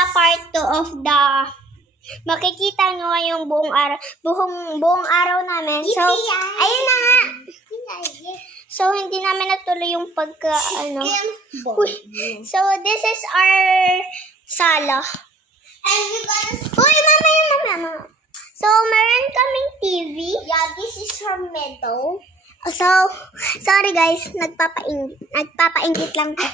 the part 2 of the makikita nyo yung buong araw namin. So, ayun na nga. So, hindi namin natuloy yung So, this is our sala. Uy, mama. So, meron kaming TV. Yeah, this is her medal. So, sorry guys, nagpapainggit lang to.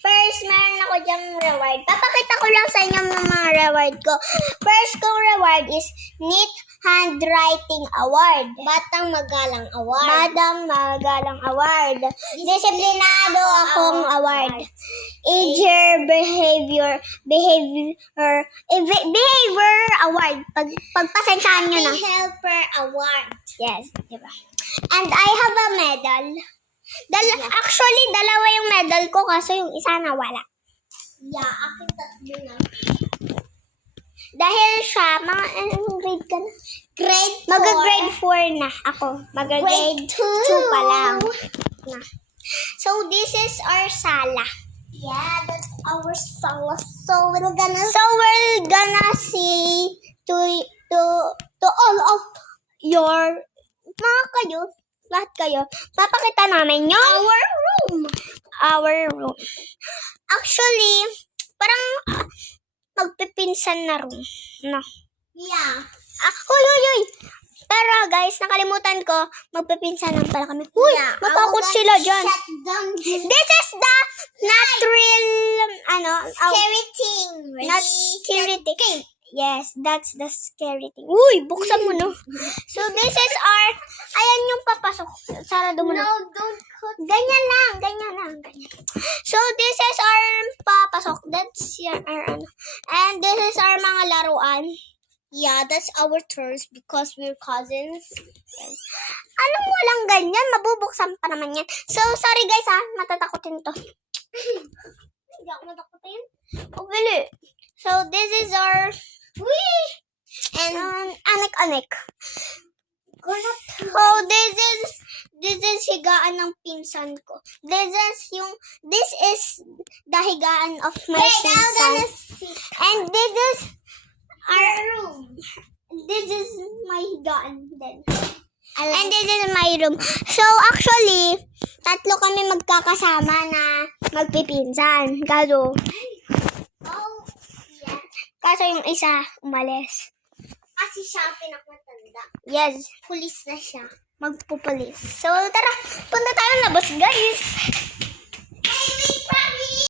First, meron ako dyang reward. Papakita ko lang sa inyo ng mga reward ko. First kong reward is Neat Handwriting Award. Batang Magalang Award. Disiplinado akong award. Ager Behavior Award. Pagpasensyahan nyo na. Happy Helper Award. Yes, diba? And I have a medal. Actually, dalawa yung medal ko kaso yung isa nawala. Yeah, akin tatlo na. Dahil siya, anong grade ka na? Grade 4. Mag-grade 4 na ako. Mag-grade 2 pa lang. Na. So, this is our sala. Yeah, that's our sala. So, we're gonna See to all of your lahat kayo, papakita namin yung our room. Actually, parang magpipinsan na room. No. Yeah. Uy. Pero guys, nakalimutan ko, magpipinsan lang pala kami. Uy, Yeah, matakot sila dyan. Shut down this This is the not real, scary thing. not scary thing. Yes, that's the scary thing. Uy, buksan mo, no? So, this is our, ayan yung papasok. Sarado mo na. No, don't cut. Ganyan lang. So, this is our papasok. That's our, and this is our mga laruan. Yeah, that's our turns because we're cousins. Yes. Anong walang ganyan? Mabubuksan pa naman yan. So, sorry guys ha. Matatakotin to. Hindi ako matakotin. Oh, bili. So, this is our, and anek-anek. Oh, this is higaan ng pinsan ko. This is the higaan of my pinsan. And this is our room. This is my higaan then. And this is my room. So, actually, tatlo kami magkakasama na magpipinsan. Kaso yung isa umalis. Kasi siya ang pinakamatanda. Yes. Pulis na siya. Magpupulis. So, tara. Punta tayo labas, guys.